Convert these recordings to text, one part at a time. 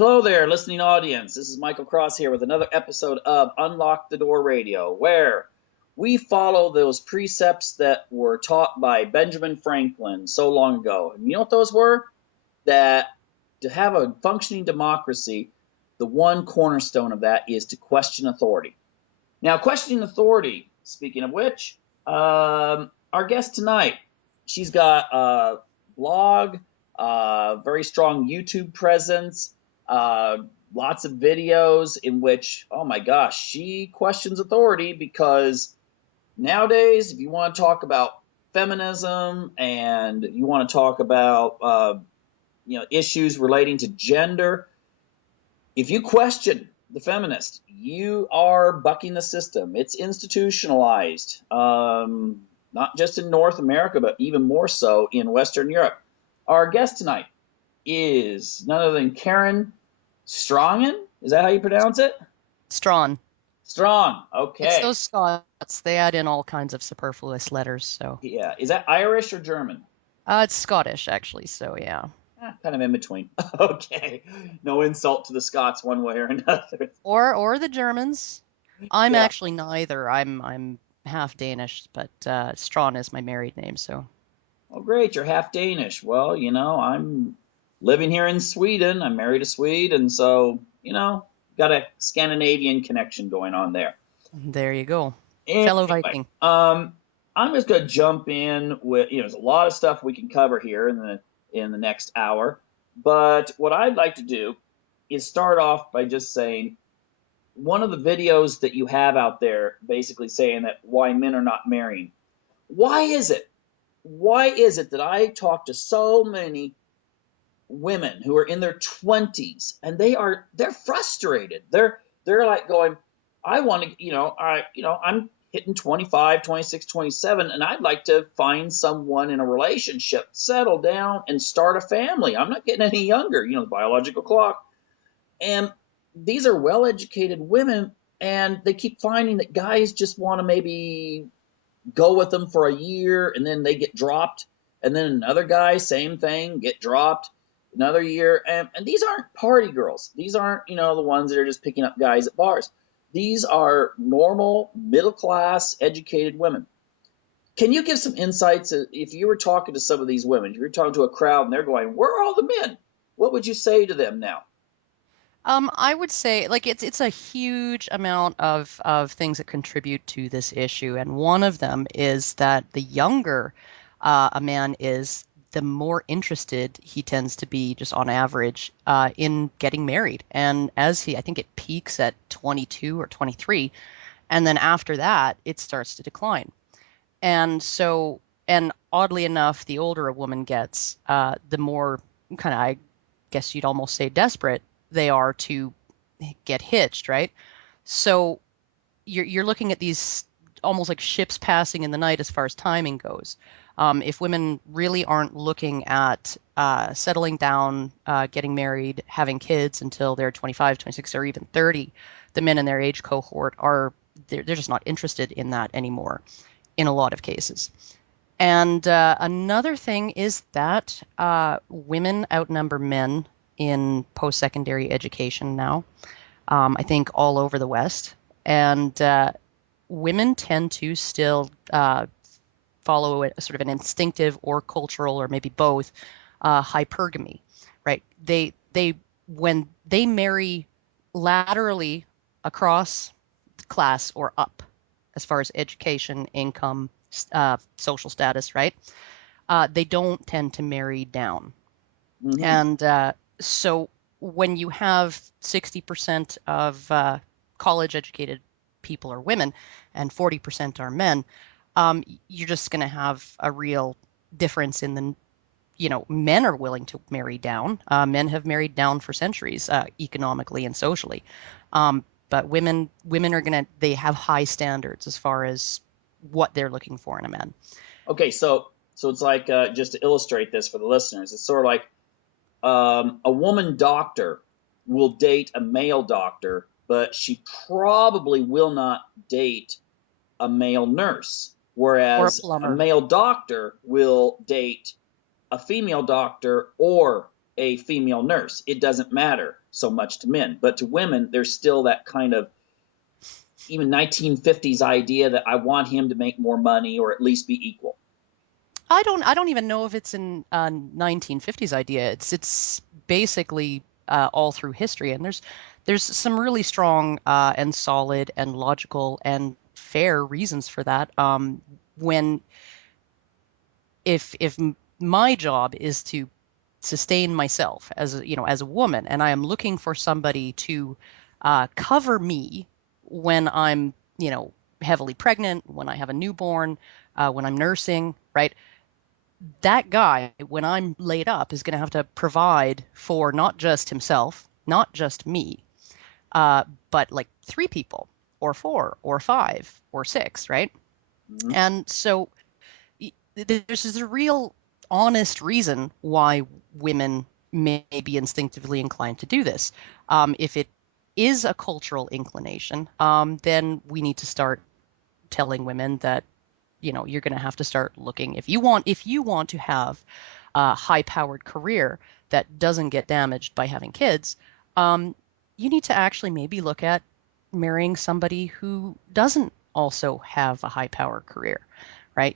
Hello there, listening audience. This is Michael Cross here with another episode of Unlock the Door Radio, where we follow those precepts that were taught by Benjamin Franklin so long ago. And you know what those were? That to have a functioning democracy, the one cornerstone of that is to question authority. Now, questioning authority, speaking of which, our guest tonight, she's got a blog, very strong YouTube presence, lots of videos in which, oh my gosh, she questions authority because nowadays, if you want to talk about feminism and you want to talk about issues relating to gender, if you question the feminist, you are bucking the system. It's institutionalized, not just in North America, but even more so in Western Europe. Our guest tonight is none other than Karen Strongen. Is that how you pronounce it? Strawn. Strong. Okay. It's those Scots. They add in all kinds of superfluous letters. So yeah, is that Irish or German? it's Scottish actually. So yeah. Kind of in between. Okay. No insult to the Scots one way or another. Or the Germans. I'm actually neither. I'm half Danish, but Strawn is my married name. So. Oh, great. You're half Danish. Well, I'm living here in Sweden. I'm married a Swede, and so, got a Scandinavian connection going on there. There you go. Anyway, fellow Viking. I'm just going to jump in with, there's a lot of stuff we can cover here in the next hour. But what I'd like to do is start off by just saying one of the videos that you have out there basically saying that why men are not marrying. Why is it? Why is it that I talk to so many women who are in their 20s and they're frustrated. They're like going, I want to, I'm hitting 25, 26, 27, and I'd like to find someone in a relationship, settle down, and start a family. I'm not getting any younger, the biological clock. And these are well-educated women, and they keep finding that guys just want to maybe go with them for a year, and then they get dropped. And then another guy, same thing, get dropped. Another year. And these aren't party girls. These aren't, the ones that are just picking up guys at bars. These are normal, middle-class, educated women. Can you give some insights? If you were talking to some of these women, if you were talking to a crowd and they're going, where are all the men? What would you say to them now? I would say it's a huge amount of things that contribute to this issue, and one of them is that the younger a man is, the more interested he tends to be, just on average, in getting married. And I think it peaks at 22 or 23, and then after that, it starts to decline. And so, and oddly enough, the older a woman gets, the more kind of, I guess you'd almost say, desperate they are to get hitched, right? So you're looking at these almost like ships passing in the night as far as timing goes. If women really aren't looking at settling down, getting married, having kids until they're 25, 26, or even 30, the men in their age cohort they're just not interested in that anymore in a lot of cases. And another thing is that women outnumber men in post-secondary education now, I think all over the West. And women tend to still follow a sort of an instinctive or cultural, or maybe both, hypergamy, right? When they marry laterally across class or up, as far as education, income, social status, right? They don't tend to marry down. Mm-hmm. And so when you have 60% of college-educated people are women and 40% are men, you're just going to have a real difference in the, men are willing to marry down. Men have married down for centuries, economically and socially. But women are they have high standards as far as what they're looking for in a man. Okay, so it's like, just to illustrate this for the listeners, it's sort of like a woman doctor will date a male doctor, but she probably will not date a male nurse, whereas a male doctor will date a female doctor or a female nurse. It doesn't matter. so much to men. But to women, there's still that kind of even 1950s idea that I want him to make more money or at least be equal. I don't even know if it's in 1950s idea. It's basically all through history, and there's some really strong and solid and logical and fair reasons for that. When if my job is to sustain myself as as a woman, and I am looking for somebody to cover me when I'm heavily pregnant, when I have a newborn, when I'm nursing, right? That guy, when I'm laid up, is going to have to provide for not just himself, not just me, but like three people, or four, or five, or six, right? Mm-hmm. And so there's a real honest reason why women may be instinctively inclined to do this. If it is a cultural inclination, then we need to start telling women that you're going to have to start looking if you want to have a high-powered career that doesn't get damaged by having kids. You need to actually maybe look at marrying somebody who doesn't also have a high-powered career, right?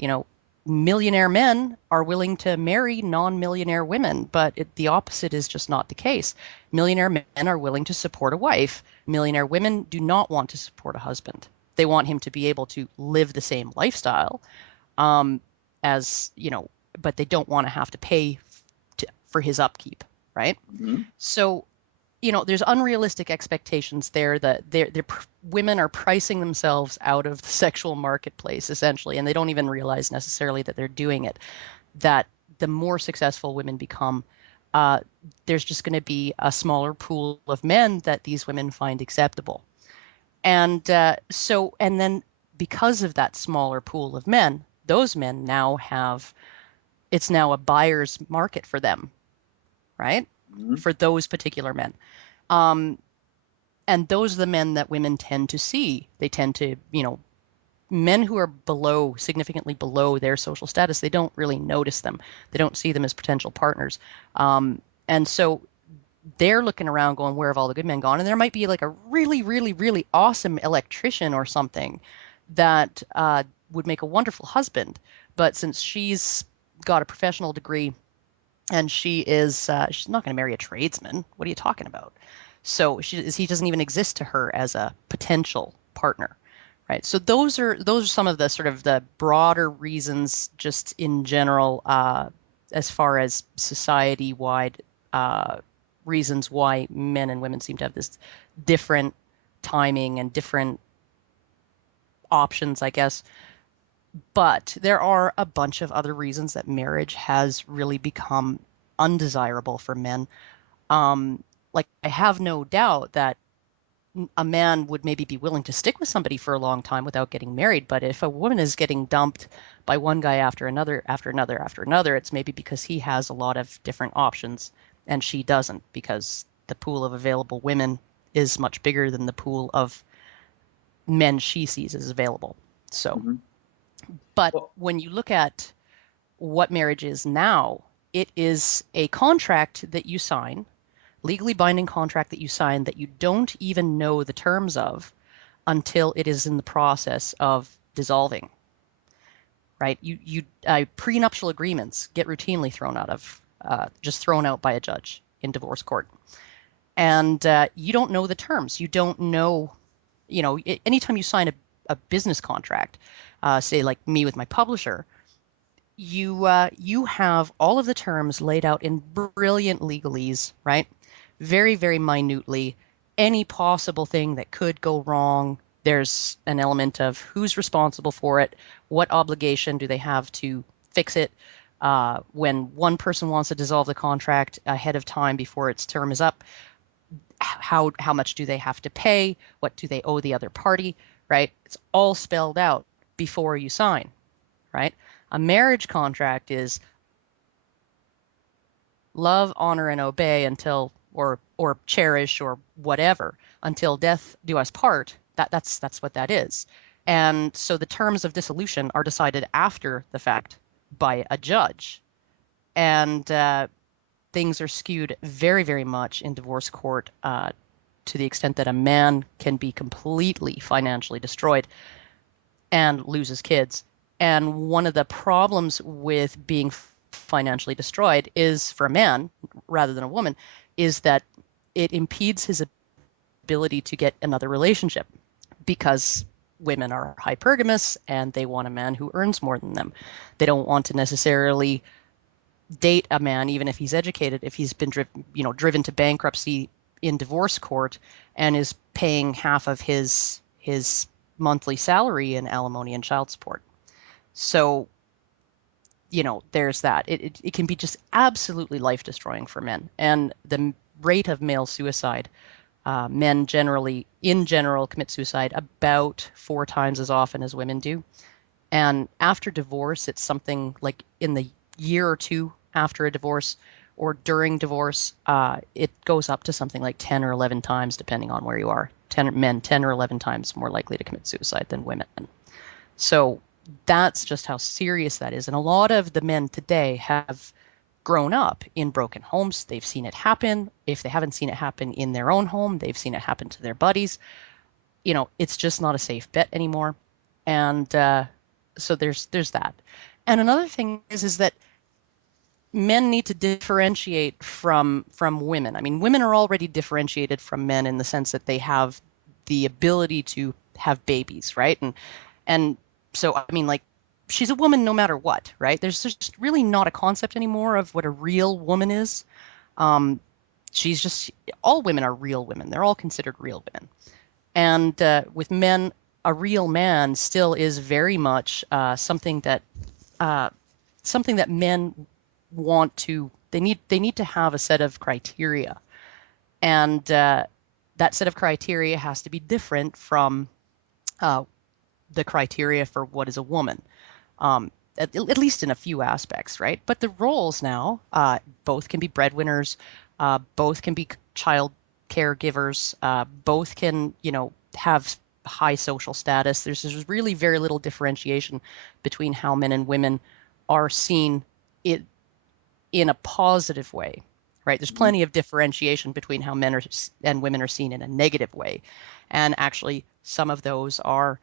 Millionaire men are willing to marry non-millionaire women, but the opposite is just not the case. Millionaire men are willing to support a wife. Millionaire women do not want to support a husband. They want him to be able to live the same lifestyle, as but they don't want to have to pay for his upkeep, right? Mm-hmm. So there's unrealistic expectations there that women are pricing themselves out of the sexual marketplace essentially, and they don't even realize necessarily that they're doing it. That the more successful women become, there's just going to be a smaller pool of men that these women find acceptable. And then because of that smaller pool of men, those men it's now a buyer's market for them, right? Mm-hmm. For those particular men. And those are the men that women tend to see. They tend to, men who are significantly below their social status, they don't really notice them. They don't see them as potential partners. And so they're looking around going, where have all the good men gone? And there might be like a really, really, really awesome electrician or something that would make a wonderful husband. But since she's got a professional degree and she's not going to marry a tradesman. What are you talking about? So he doesn't even exist to her as a potential partner, right? So those are some of the sort of the broader reasons, just in general, as far as society-wide reasons why men and women seem to have this different timing and different options, I guess. But there are a bunch of other reasons that marriage has really become undesirable for men. Like, I have no doubt that a man would maybe be willing to stick with somebody for a long time without getting married. But if a woman is getting dumped by one guy after another, after another, after another, it's maybe because he has a lot of different options and she doesn't, because the pool of available women is much bigger than the pool of men she sees as available. So. Mm-hmm. But when you look at what marriage is now, it is a contract that you sign, legally binding contract that you sign that you don't even know the terms of until it is in the process of dissolving, right? Prenuptial agreements get routinely thrown out by a judge in divorce court. And you don't know the terms. You don't know, anytime you sign a business contract, say like me with my publisher, you have all of the terms laid out in brilliant legalese, right? Very, very minutely. Any possible thing that could go wrong, there's an element of who's responsible for it, what obligation do they have to fix it. When one person wants to dissolve the contract ahead of time before its term is up, how much do they have to pay? What do they owe the other party, right? It's all spelled out before you sign, right? A marriage contract is love, honor, and obey until, or cherish, or whatever, until death do us part. That's what that is. And so the terms of dissolution are decided after the fact by a judge. And things are skewed very, very much in divorce court to the extent that a man can be completely financially destroyed and loses kids. And one of the problems with being financially destroyed is for a man rather than a woman is that it impedes his ability to get another relationship because women are hypergamous and they want a man who earns more than them. They don't want to necessarily date a man, even if he's educated, if he's been driven to bankruptcy in divorce court and is paying half of his monthly salary in alimony and child support. So, there's that. It can be just absolutely life destroying for men. And the rate of male suicide, men in general, commit suicide about 4 times as often as women do. And after divorce, it's something like in the year or 2 after a divorce or during divorce, it goes up to something like 10 or 11 times, depending on where you are. 10 or 11 times more likely to commit suicide than women. So that's just how serious that is. And a lot of the men today have grown up in broken homes. They've seen it happen. If they haven't seen it happen in their own home, they've seen it happen to their buddies. It's just not a safe bet anymore. And so there's that. And another thing is that men need to differentiate from women. I mean, women are already differentiated from men in the sense that they have the ability to have babies, right? And so, I mean, like, she's a woman no matter what, right? There's just really not a concept anymore of what a real woman is. All women are real women. They're all considered real women. And with men, a real man still is very much something that men want to. They need to have a set of criteria, and that set of criteria has to be different from the criteria for what is a woman, at least in a few aspects, right? But the roles now, both can be breadwinners, both can be child caregivers, both can, have high social status. There's really very little differentiation between how men and women are seen in a positive way, right? There's plenty of differentiation between how men and women are seen in a negative way. And actually, some of those are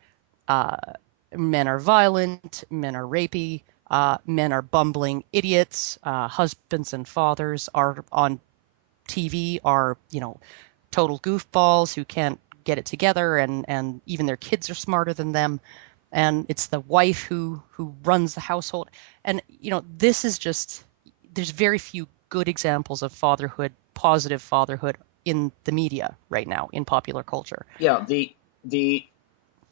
men are violent, men are rapey, men are bumbling idiots, husbands and fathers are on TV are, total goofballs who can't get it together, and even their kids are smarter than them. And it's the wife who runs the household. And, this is just, there's very few good examples of fatherhood, positive fatherhood in the media right now, in popular culture. Yeah,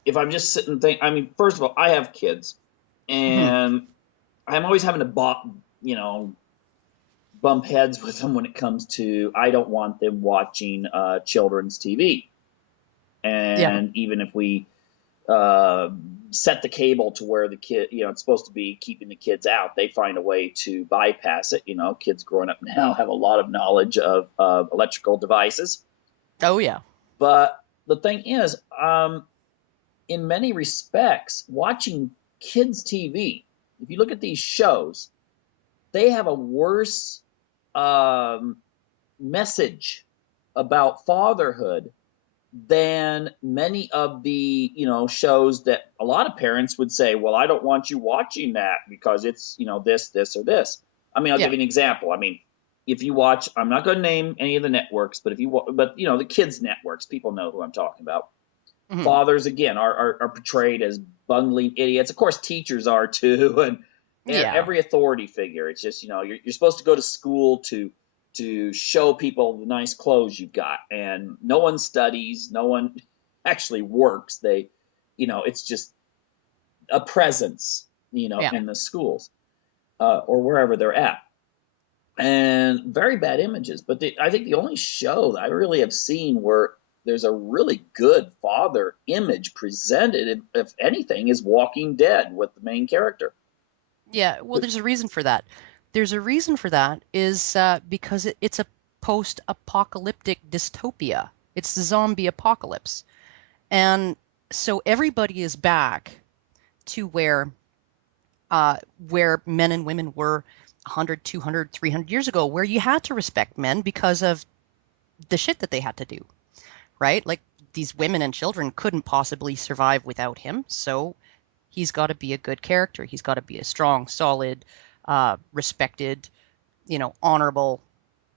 if I'm just sitting and think, I mean, first of all, I have kids, and I'm always having to bump heads with them when it comes to, I don't want them watching children's TV. And even if we set the cable to where the kid, it's supposed to be keeping the kids out, they find a way to bypass it. Kids growing up now have a lot of knowledge of electrical devices. Oh, yeah. But the thing is, in many respects, watching kids' TV, if you look at these shows, they have a worse message about fatherhood than many of the shows that a lot of parents would say, well, I don't want you watching that because it's this or this. I mean, I'll give you an example. I mean, if you watch, I'm not going to name any of the networks, but the kids networks, people know who I'm talking about. Fathers, again, are portrayed as bungling idiots. Of course, teachers are too, and every authority figure. It's just you're supposed to go to school to show people the nice clothes you've got, and no one studies, no one actually works. They, it's just a presence, in the schools or wherever they're at, and very bad images. But I think the only show that I really have seen where there's a really good father image presented, if anything, is Walking Dead with the main character. Yeah, well, there's a reason for that. There's a reason for that is because it's a post-apocalyptic dystopia. It's the zombie apocalypse. And so everybody is back to where men and women were 100, 200, 300 years ago where you had to respect men because of the shit that they had to do, right? Like these women and children couldn't possibly survive without him. So he's got to be a good character. He's got to be a strong, solid, respected, honorable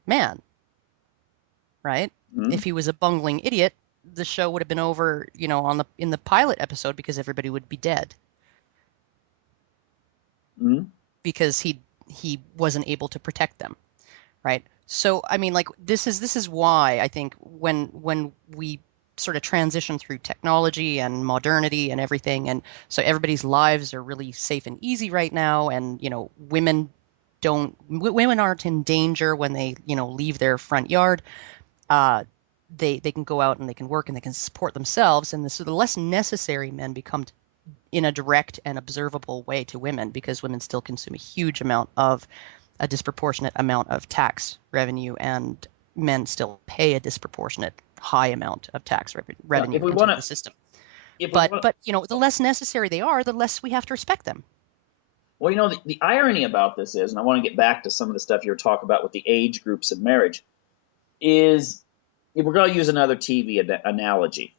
man, right? Mm-hmm. If he was a bungling idiot, the show would have been over, in the pilot episode because everybody would be dead Mm-hmm. because he wasn't able to protect them, right? So I mean, like this is why I think when we sort of transition through technology and modernity and everything, and so everybody's lives are really safe and easy right now, and women aren't in danger when they leave their front yard. uh, they can go out and they can work and they can support themselves, and so the less necessary men become in a direct and observable way to women, because women still consume a disproportionate amount of tax revenue, and men still pay a disproportionate high amount of tax Now, if revenue we into want to, the system. if we But want, but the less necessary they are, the less we have to respect them. well, the irony about this is, and I want to get back to some of the stuff you were talking about with the age groups of marriage, is if we're going to use another TV analogy.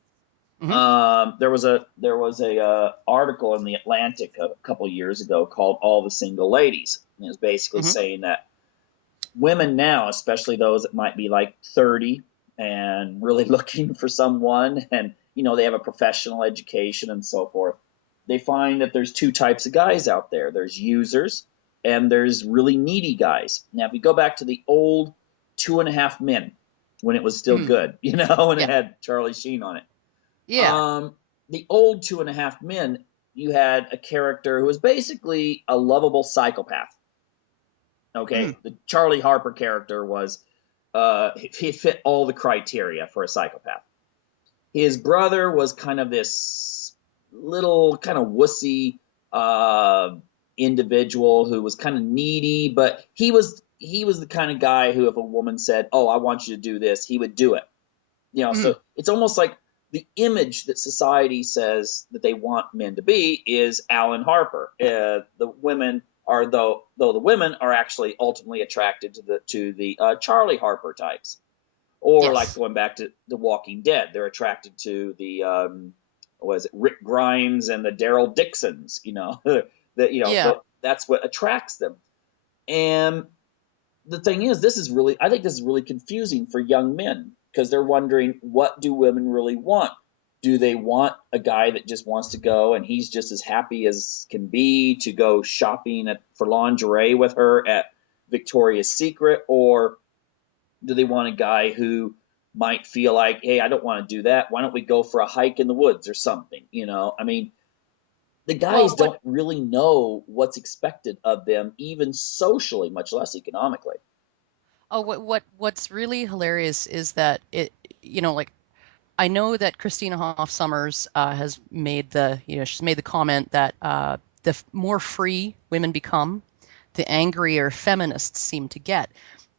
Hmm. There was a article in the Atlantic a couple years ago called "All the Single Ladies." And it was basically Hmm. saying that women now, especially those that might be like 30 and really looking for someone, and they have a professional education and so forth, they find that there's two types of guys out there. There's users and there's really needy guys. Now, if we go back to the old Two and a Half Men, when it was still Mm. good, and Yeah. it had Charlie Sheen on it. Yeah. The old Two and a Half Men, you had a character who was basically a lovable psychopath. Mm. Okay, the Charlie Harper character was he fit all the criteria for a psychopath. His brother was kind of this little kind of wussy individual who was kind of needy, but he was the kind of guy who, if a woman said, "Oh, I want you to do this," he would do it. Mm. So it's almost like the image that society says that they want men to be is Alan Harper. The women are though the women are actually ultimately attracted to the Charlie Harper types, or like Yes. going back to The Walking Dead, they're attracted to the was it Rick Grimes and the Daryl Dixons. That Yeah. that's what attracts them. And the thing is, I think this is really confusing for young men because they're wondering, what do women really want? Do they want a guy that just wants to go and he's just as happy as can be to go shopping for lingerie with her at Victoria's Secret? Or do they want a guy who might feel like, hey, I don't want to do that. Why don't we go for a hike in the woods or something? I mean, the guys Well, what don't really know what's expected of them, even socially, much less economically. oh what's really hilarious is that like I know that Christina Hoff Sommers has made she's made the comment that the more free women become, the angrier feminists seem to get.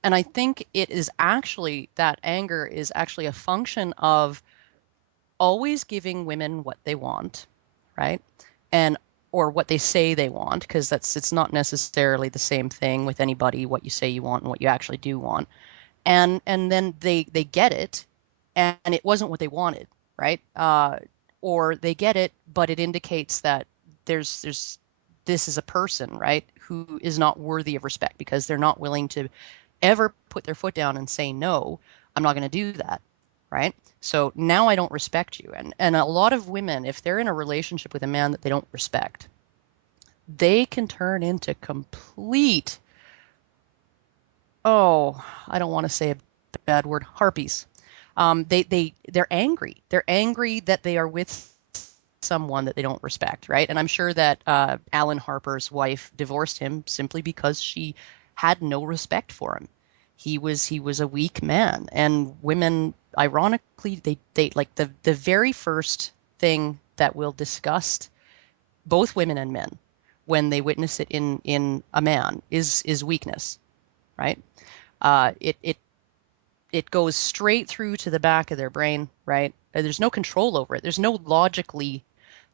And I think it is actually that anger is actually a function of always giving women what they want, right? And or what they say they want, because it's not necessarily the same thing with anybody, what you say you want and what you actually do want. And then they get it, and it wasn't what they wanted, right? Or they get it, but it indicates that there's this is a person, right, who is not worthy of respect because they're not willing to ever put their foot down and say, no, I'm not going to do that, right? So now I don't respect you. And a lot of women, if they're in a relationship with a man that they don't respect, they can turn into complete, oh, I don't want to say a bad word, harpies. They're angry. They're angry that they are with someone that they don't respect, right? And I'm sure that Alan Harper's wife divorced him simply because she had no respect for him. He was a weak man, and women, ironically, they like the very first thing that will disgust both women and men when they witness it in a man is weakness, right? It goes straight through to the back of their brain, right? There's no control over it. There's no logically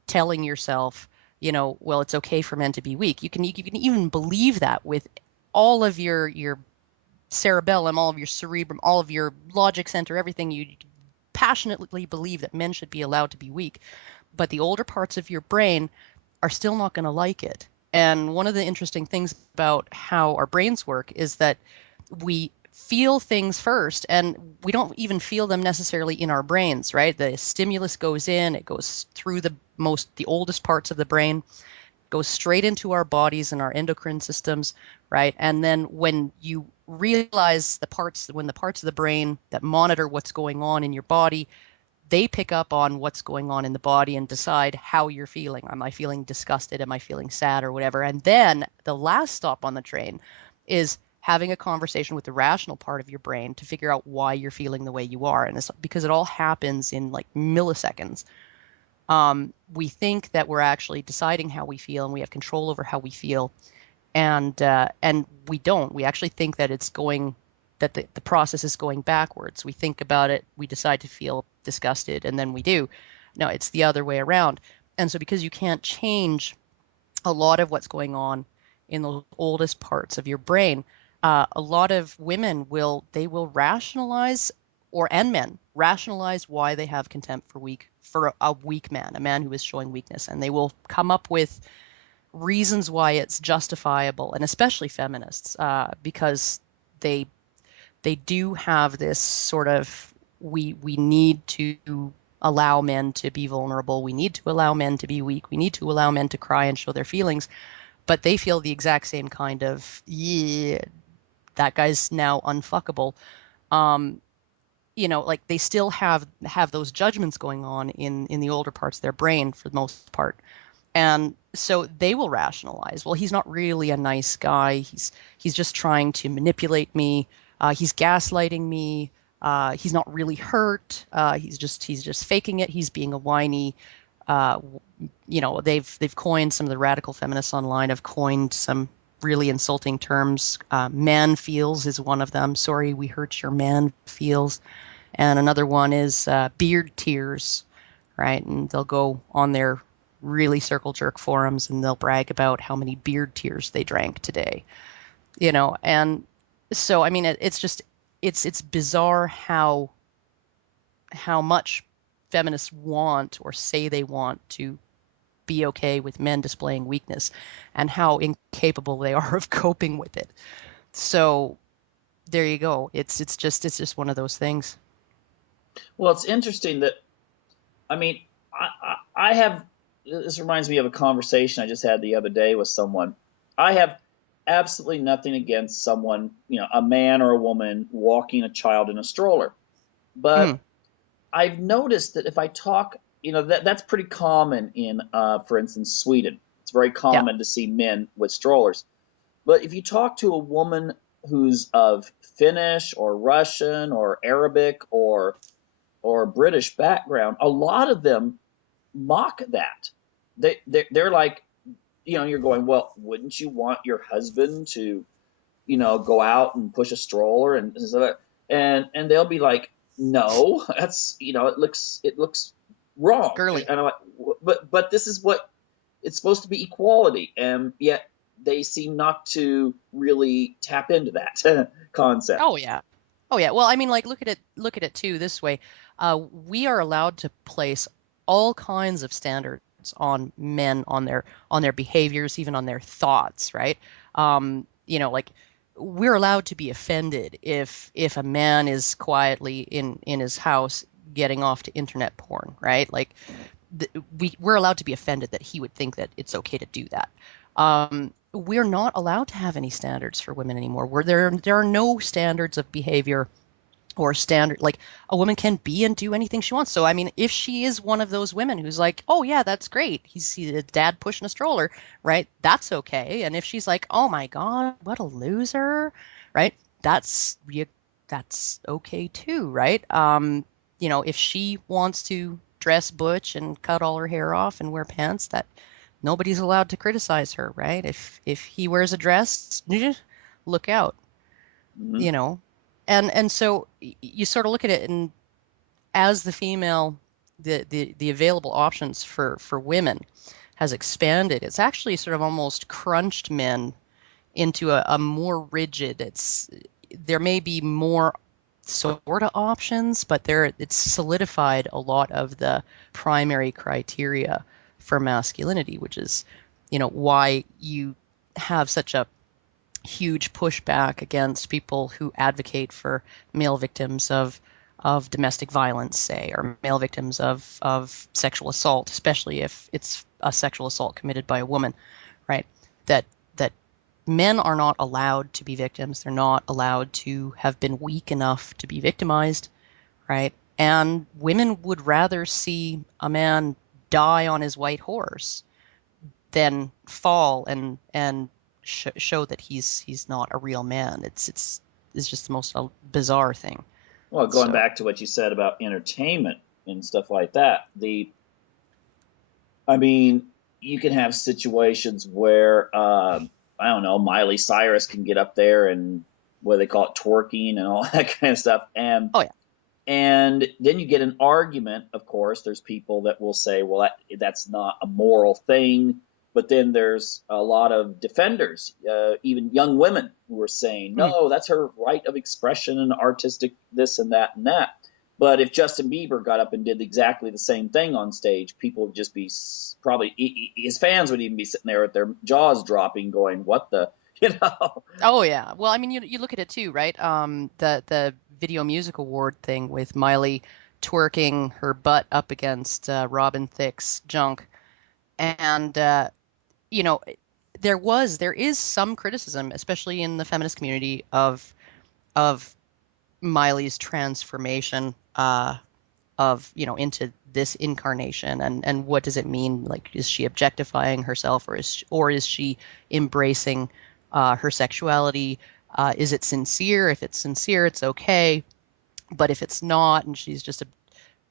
telling yourself, well, it's okay for men to be weak. You can even believe that with all of your cerebellum, all of your cerebrum, all of your logic center, everything, you passionately believe that men should be allowed to be weak, but the older parts of your brain are still not going to like it. And one of the interesting things about how our brains work is that we feel things first, and we don't even feel them necessarily in our brains, right? The stimulus goes in, it goes through the oldest parts of the brain, goes straight into our bodies and our endocrine systems, right? And then when you realize when the parts of the brain that monitor what's going on in your body, they pick up on what's going on in the body and decide how you're feeling. Am I feeling disgusted? Am I feeling sad or whatever? And then the last stop on the train is having a conversation with the rational part of your brain to figure out why you're feeling the way you are. And it's because it all happens in like milliseconds. We think that we're actually deciding how we feel and we have control over how we feel, and we don't. We actually think that the process is going backwards. We think about it, we decide to feel disgusted, and then we do. No, it's the other way around. And so because you can't change a lot of what's going on in the oldest parts of your brain, a lot of women will rationalize, and men rationalize why they have contempt for a weak man, a man who is showing weakness, and they will come up with reasons why it's justifiable, and especially feminists, because they do have this sort of, we need to allow men to be vulnerable, we need to allow men to be weak, we need to allow men to cry and show their feelings, but they feel the exact same kind of, yeah, that guy's now unfuckable. Like they still have those judgments going on in the older parts of their brain for the most part. And so they will rationalize, well, he's not really a nice guy. He's just trying to manipulate me. He's gaslighting me. He's not really hurt. He's just faking it. He's being a whiny. They've coined, some of the radical feminists online have coined some really insulting terms. Man feels is one of them. Sorry, we hurt your man feels. And another one is beard tears, right? And they'll go on their really circle jerk forums and they'll brag about how many beard tears they drank today, and so I mean it's bizarre how much feminists want, or say they want, to be okay with men displaying weakness, and how incapable they are of coping with it. So there you go. It's just one of those things. Well, it's interesting that, I mean, I have, this reminds me of a conversation I just had the other day with someone. I have absolutely nothing against someone, a man or a woman walking a child in a stroller. But Mm, I've noticed that if I talk, that's pretty common in, for instance, Sweden. It's very yeah. common to see men with strollers. But if you talk to a woman who's of Finnish or Russian or Arabic or British background, a lot of them mock that. They're like, you're going, well, wouldn't you want your husband to, go out and push a stroller and they'll be like, no, that's, it looks wrong. Girly. And I'm like, but this is what it's supposed to be, equality, and yet they seem not to really tap into that concept. Oh yeah. Oh yeah. Well, I mean, like, look at it too this way. We are allowed to place all kinds of standards on men, on their behaviors, even on their thoughts, right? Like, we're allowed to be offended if a man is quietly in his house getting off to internet porn, right? Like, we're allowed to be offended that he would think that it's okay to do that. We're not allowed to have any standards for women anymore. Where there are no standards of behavior, or standard, like, a woman can be and do anything she wants. So I mean, if she is one of those women who's like, oh yeah, that's great, he's a dad pushing a stroller, right? That's okay. And if she's like, oh my God, what a loser, right? That's okay too, right? If she wants to dress butch and cut all her hair off and wear pants, that nobody's allowed to criticize her, right? If he wears a dress, look out, Mm-hmm. you know. And so you sort of look at it, and as the female, the available options for women has expanded, it's actually sort of almost crunched men into a more rigid, there may be more sort of options, but it's solidified a lot of the primary criteria for masculinity, which is, why you have such a huge pushback against people who advocate for male victims of domestic violence, say, or male victims of sexual assault, especially if it's a sexual assault committed by a woman, right? That men are not allowed to be victims. They're not allowed to have been weak enough to be victimized, right? And women would rather see a man die on his white horse than fall and show that he's not a real man. It's just the most bizarre thing. Well, going So, back to what you said about entertainment and stuff like that, I mean, you can have situations where I don't know, Miley Cyrus can get up there and what they call it, twerking and all that kind of stuff, oh yeah, and then you get an argument. Of course, there's people that will say, well, that's not a moral thing. But then there's a lot of defenders, even young women, who are saying, mm, no, that's her right of expression and artistic this and that and that. But if Justin Bieber got up and did exactly the same thing on stage, people would just be probably, his fans would even be sitting there with their jaws dropping, going, what the, you know? oh yeah. Well, I mean, you look at it too, right? The Video Music Award thing with Miley twerking her butt up against Robin Thicke's junk, and you know, there is some criticism, especially in the feminist community, of Miley's transformation of, into this incarnation, and what does it mean? Like, is she objectifying herself, or is she embracing her sexuality? Is it sincere? If it's sincere, it's okay. But if it's not, and she's just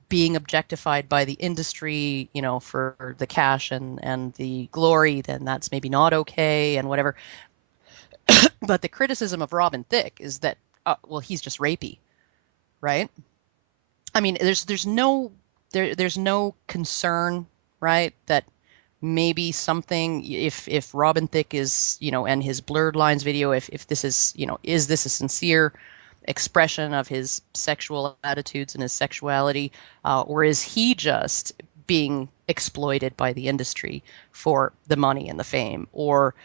being objectified by the industry, for the cash and the glory, then that's maybe not okay and whatever. But the criticism of Robin Thicke is that, well, he's just rapey, right? I mean, there's no concern, right, that maybe something, if Robin Thicke is, and his Blurred Lines video, if this is, is this a sincere expression of his sexual attitudes and his sexuality, or is he just being exploited by the industry for the money and the fame, or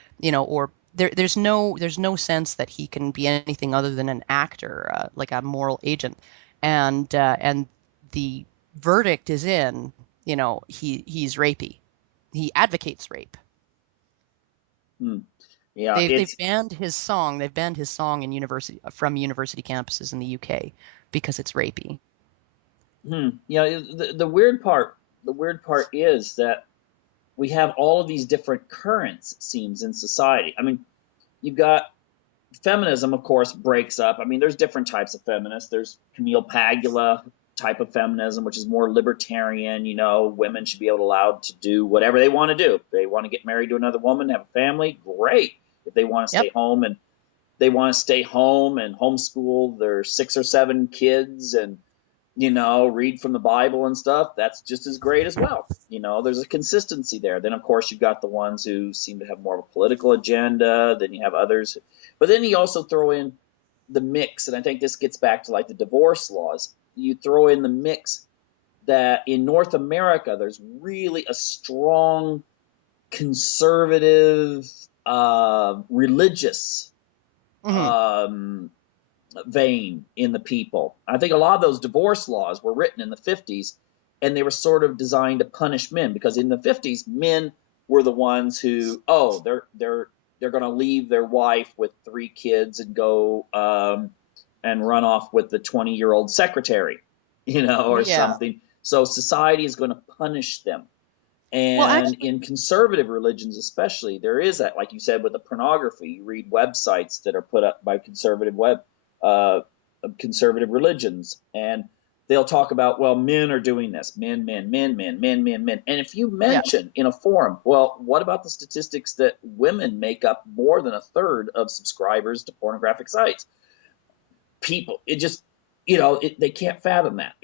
there's no sense that he can be anything other than an actor, like a moral agent, and the verdict is in, he's rapey. He advocates rape. Hmm. Yeah, They've banned his song. They've banned his song in from university campuses in the UK because it's rapey. Yeah. The weird part is that we have all of these different currents, it seems, in society. I mean, you've got feminism, of course, breaks up. I mean, there's different types of feminists. There's Camille Pagula type of feminism, which is more libertarian. Women should be able to allowed to do whatever they want to do. If they want to get married to another woman, have a family, great. If they want to Yep. stay home and homeschool their 6 or 7 kids and read from the Bible and stuff, that's just as great as well. There's a consistency there. Then, of course, you've got the ones who seem to have more of a political agenda. Then you have others. But then you also throw in the mix, and I think this gets back to like the divorce laws. You throw in the mix that in North America, there's really a strong conservative, religious Hmm. um, vein in the people. I think a lot of those divorce laws were written in the 50s, and they were sort of designed to punish men, because in the 50s men were the ones who, they're going to leave their wife with 3 kids and go and run off with the 20-year-old secretary, or Yeah. something. So society is going to punish them. Well, And actually, in conservative religions, especially, there is that, like you said, with the pornography. You read websites that are put up by uh, conservative religions, and they'll talk about, well, men are doing this, men, men, men, men, men, men, men. And if you yes. mention in a forum, well, what about the statistics that women make up more than a third of subscribers to pornographic sites? People, it just, they can't fathom that.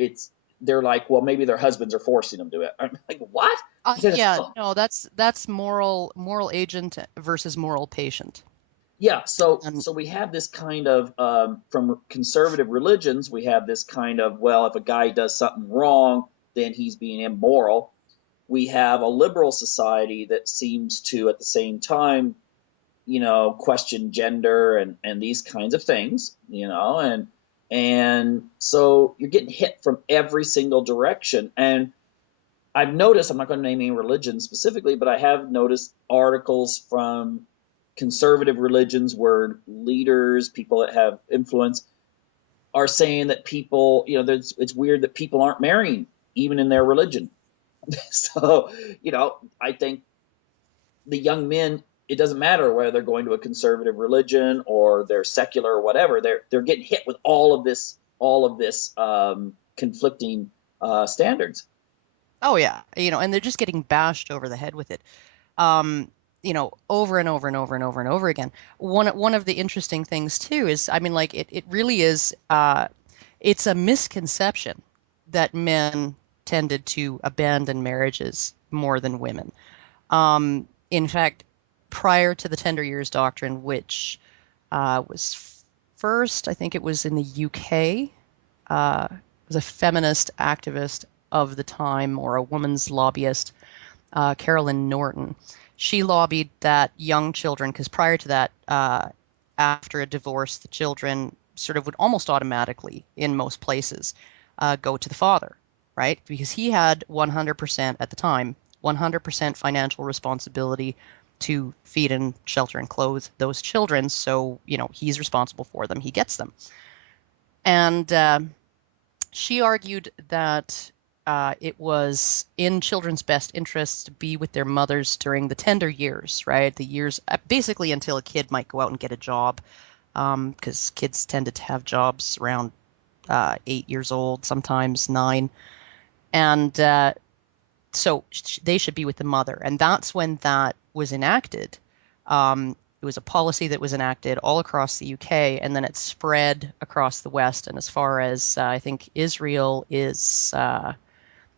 They're like, well, maybe their husbands are forcing them to it. I'm like, what? Yeah, no, that's moral agent versus moral patient. Yeah, so And we have this kind of from conservative religions, we have this kind of, well, if a guy does something wrong, then he's being immoral. We have a liberal society that seems to, at the same time, question gender and these kinds of things, and so you're getting hit from every single direction. And I've noticed, I'm not going to name any religion specifically, but I have noticed articles from conservative religions where leaders, people that have influence, are saying that people, it's weird that people aren't marrying even in their religion. So, I think the young men, it doesn't matter whether they're going to a conservative religion or they're secular or whatever, they're getting hit with all of this conflicting standards. oh yeah, and they're just getting bashed over the head with it. Um, over and over and over and over and over again. One of the interesting things too is, I mean, like it really is it's a misconception that men tended to abandon marriages more than women. In fact, prior to the Tender Years Doctrine, which was first, I think it was in the UK, was a feminist activist of the time, or a woman's lobbyist, Carolyn Norton. She lobbied that young children, because prior to that, after a divorce, the children sort of would almost automatically, in most places, go to the father, right? Because he had 100% at the time, 100% financial responsibility to feed and shelter and clothe those children. So, he's responsible for them, he gets them. And she argued that it was in children's best interests to be with their mothers during the tender years, right? The years basically until a kid might go out and get a job, because kids tended to have jobs around 8 years old, sometimes 9. And so they should be with the mother. And that's when that was enacted. It was a policy that was enacted all across the UK, and then it spread across the West. And as far as I think Israel is,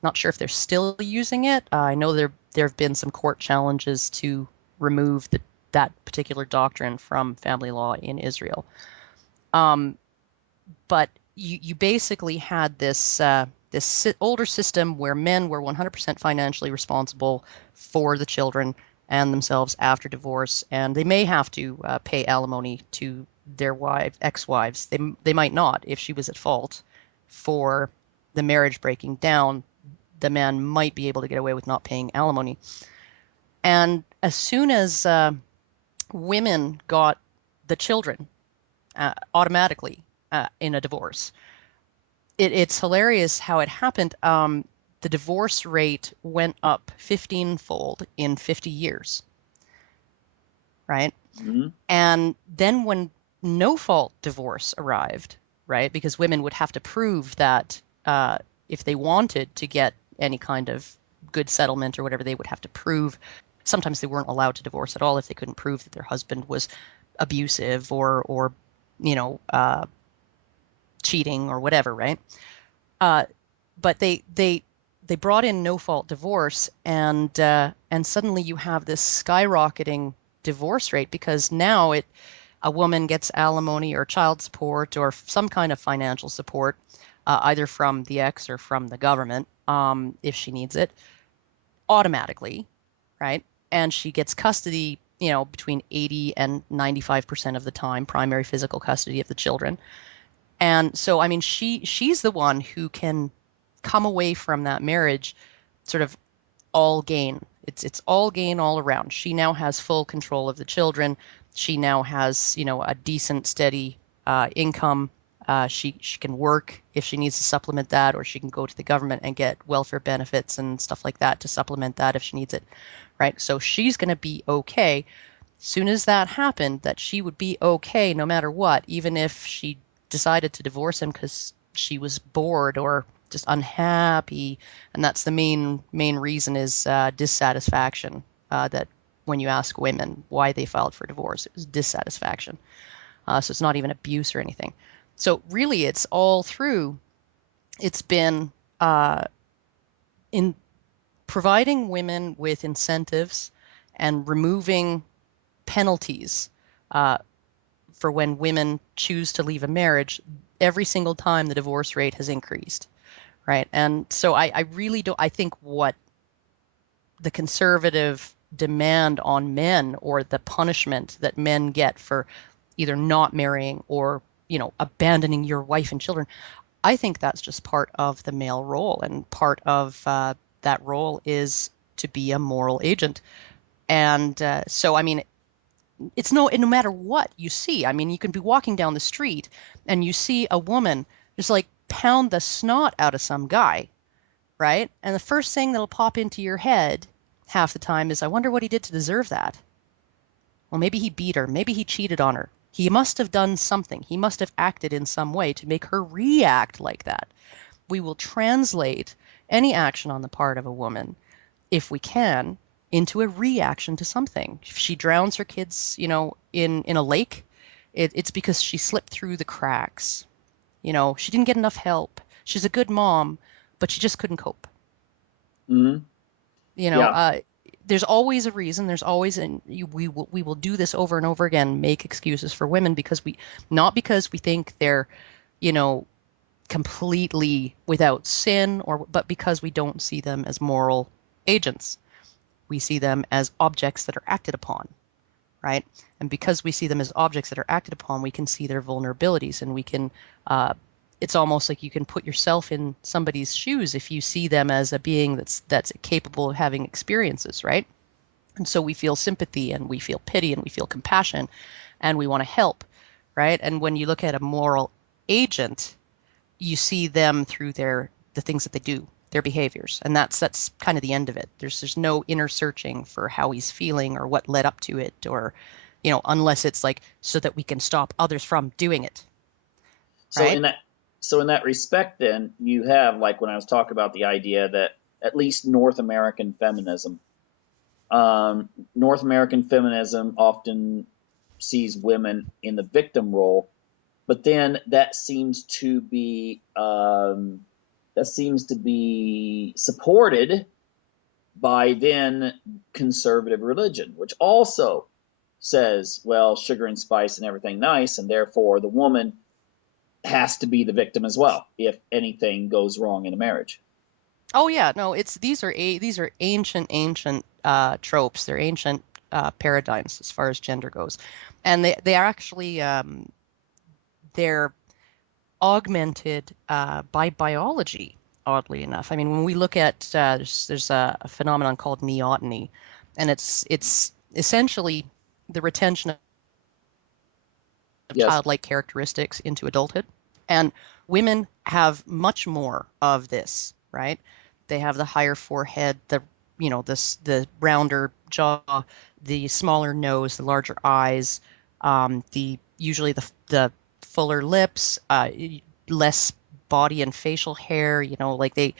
not sure if they're still using it. I know there have been some court challenges to remove that particular doctrine from family law in Israel. But you basically had this older system where men were 100% financially responsible for the children and themselves after divorce, and they may have to pay alimony to their ex-wives. They might not. If she was at fault for the marriage breaking down, the man might be able to get away with not paying alimony. And as soon as women got the children automatically in a divorce, it's hilarious how it happened. The divorce rate went up 15-fold in 50 years, right? Mm-hmm. And then when no fault divorce arrived, right, because women would have to prove that if they wanted to get any kind of good settlement or whatever, they would have to prove. Sometimes they weren't allowed to divorce at all if they couldn't prove that their husband was abusive or cheating or whatever, right? But they brought in no fault divorce, and suddenly you have this skyrocketing divorce rate, because now a woman gets alimony or child support or some kind of financial support, either from the ex or from the government, if she needs it, automatically, right? And she gets custody, between 80 and 95% of the time, primary physical custody of the children. And so, I mean, she's the one who can come away from that marriage sort of all gain. It's all gain all around. She now has full control of the children. She now has, a decent, steady income. She can work if she needs to supplement that, or she can go to the government and get welfare benefits and stuff like that to supplement that if she needs it, right? So she's going to be okay. Soon as that happened, that she would be okay no matter what, even if she decided to divorce him because she was bored or just unhappy. And that's the main reason is dissatisfaction. That when you ask women why they filed for divorce, it was dissatisfaction. So it's not even abuse or anything. So really, it's all through. It's been in providing women with incentives and removing penalties for when women choose to leave a marriage, every single time the divorce rate has increased, right? And so I really don't, I think what the conservative demand on men, or the punishment that men get for either not marrying or, abandoning your wife and children, I think that's just part of the male role, and part of that role is to be a moral agent. And so, I mean, it's no matter what you see. I mean, you can be walking down the street and you see a woman just like pound the snot out of some guy, right? And the first thing that'll pop into your head half the time is, I wonder what he did to deserve that. Well, maybe he beat her. Maybe he cheated on her. He must have done something. He must have acted in some way to make her react like that. We will translate any action on the part of a woman, if we can, into a reaction to something. If she drowns her kids, in a lake, it's because she slipped through the cracks. She didn't get enough help. She's a good mom, but she just couldn't cope. Hmm. You know, Yeah. uh, there's always a reason. There's always, and we will do this over and over again, make excuses for women, because not because we think they're, you know, completely without sin, but because we don't see them as moral agents. We see them as objects that are acted upon, right? And because we see them as objects that are acted upon, we can see their vulnerabilities, and we can. It's almost like you can put yourself in somebody's shoes if you see them as a being that's capable of having experiences, right? And so we feel sympathy, and we feel pity, and we feel compassion, and we want to help, right? And when you look at a moral agent, you see them through the things that they do, their behaviors, and that's kind of the end of it. There's no inner searching for how he's feeling or what led up to it, or unless it's like so that we can stop others from doing it, So right? in that so in that respect, then you have, like, when I was talking about the idea that at least North American feminism often sees women in the victim role, but then that seems to be supported by then conservative religion, which also says, well, sugar and spice and everything nice, and therefore the woman has to be the victim as well if anything goes wrong in a marriage. Oh yeah, no, these are ancient tropes. They're ancient paradigms as far as gender goes, and they are actually they're augmented by biology, oddly enough. I mean, when we look at there's a phenomenon called neoteny, and it's essentially the retention of Yes. childlike characteristics into adulthood. And women have much more of this, right? They have the higher forehead, the rounder jaw, the smaller nose, the larger eyes, the usually the fuller lips, less body and facial hair, like they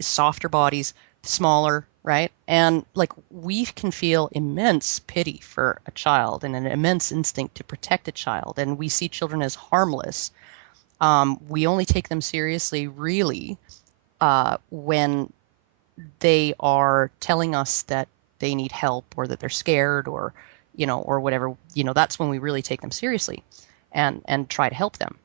softer bodies, smaller, right? And like we can feel immense pity for a child and an immense instinct to protect a child, and we see children as harmless. We only take them seriously, really, when they are telling us that they need help, or that they're scared, or whatever. That's when we really take them seriously, and try to help them,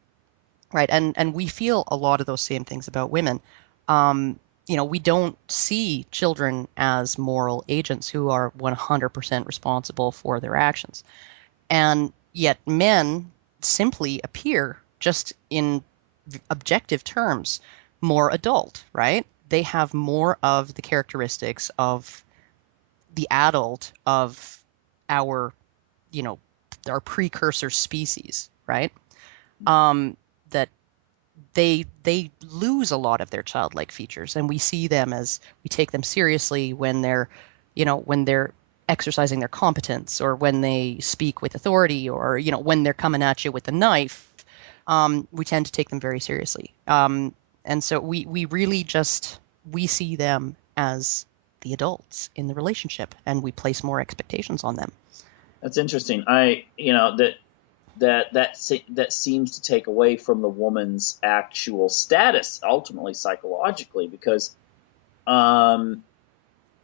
right? And we feel a lot of those same things about women. We don't see children as moral agents who are 100% responsible for their actions. And yet men simply appear, just in objective terms, more adult, right? They have more of the characteristics of the adult of our, you know, our precursor species, right? That they lose a lot of their childlike features, and we take them seriously when they're exercising their competence, or when they speak with authority, or when they're coming at you with a knife. We tend to take them very seriously, and so we really just we see them as the adults in the relationship, and we place more expectations on them. That's interesting. I you know that seems to take away from the woman's actual status ultimately psychologically, because um